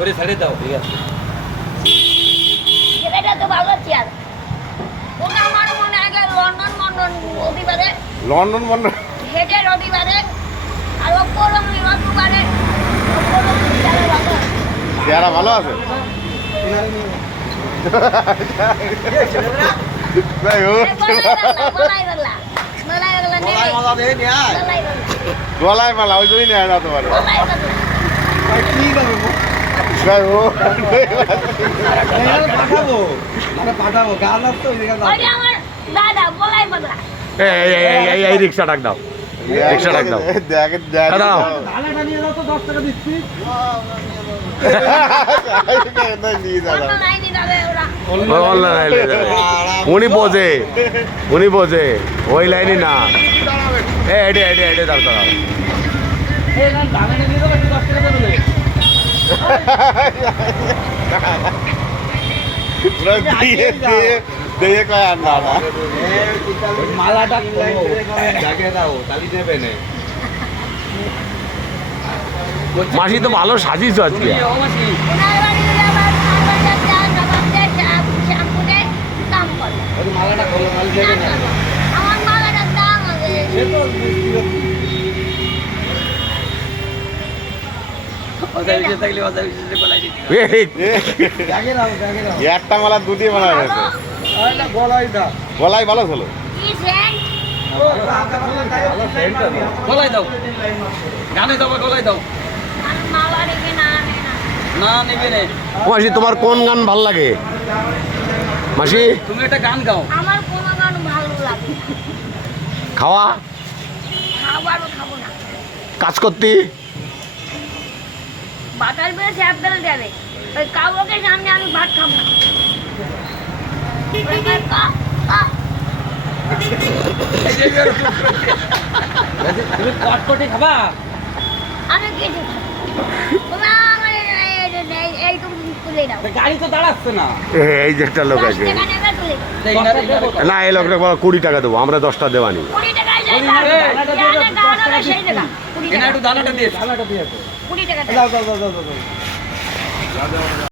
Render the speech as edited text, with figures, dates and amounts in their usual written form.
ওরে ছেড়ে দাও ঠিক আছে এটা তো ভালো চেয়ার ওটা আমার মনে আগে লন্ডন রবিবারে লন্ডন হেঁটে রবিবারে আর ওপরম রবিবারে চেহারা ভালো আছে ভাই ও গলায় মালা ওই জন্যই নেওয়া যেতে পারে ভাই ও পাঠাবো গান আসতো দাদা বলাই বাদা এই রিক্সা ডাক দাও রিক্সা ডাক দাও দেখেন দাও ডালাটা নিয়ে যাও তো 10 টাকা দিচ্ছি নিয়ে যাও অনলাইনে দাদা ওরা উনি বোঝে ওই লাইনই না এডে দাও দাও এই গান ডালাটা নিয়ে যাও 10 টাকা দেবে দিয়ে কয় আর না মালাটা জাগে দাও তালি দেবে না মাসি তো ভালো সাজিস আজকে ওনার বাড়ি আবার শ্যাম্পু দেয় দাম করে মালাটা খোলো তালি দেবে না আমার মালাটার দাম আছে একটা মালা দুটি মালা রয়েছে গলায় ভালো ছিল কি সেন্ট গলাই দাও গানে দাও গলাই দাও আর মালা রেখে না না নেবে না মাসি তোমার কোন গান ভাল লাগে মাসি তুমি একটা গান গাও আমার কোনো গান ভালো লাগে না। খাওয়া খাবারও খাবো না কাজ করতে বাতাস বেড়ে স্যাপেল দেবে ওই কাউকে সামনে আমি ভাত খাবো না ওই কয়, কা, কা। তুমি কটকটি খাবা আমি কিছু খাবো না। তোমরা আমার এইটুকু তুলে দাও গাড়ি তো দাঁড়াচ্ছে না এই যে একটা লোক 10 আছে টাকা নেবে তুলে দাও না এই লোকটা 20 টাকা দেবো আমরা 10টা দেওয়ানি 20 টাকায় যাই দানাটা দিয়ে দাও, 10 টাকা সেই টাকা 20 এনা টাকা একটু দানাটা দিয়ে দানাটা দিয়ে 20 টাকা দাও দাও দাও দাও দাও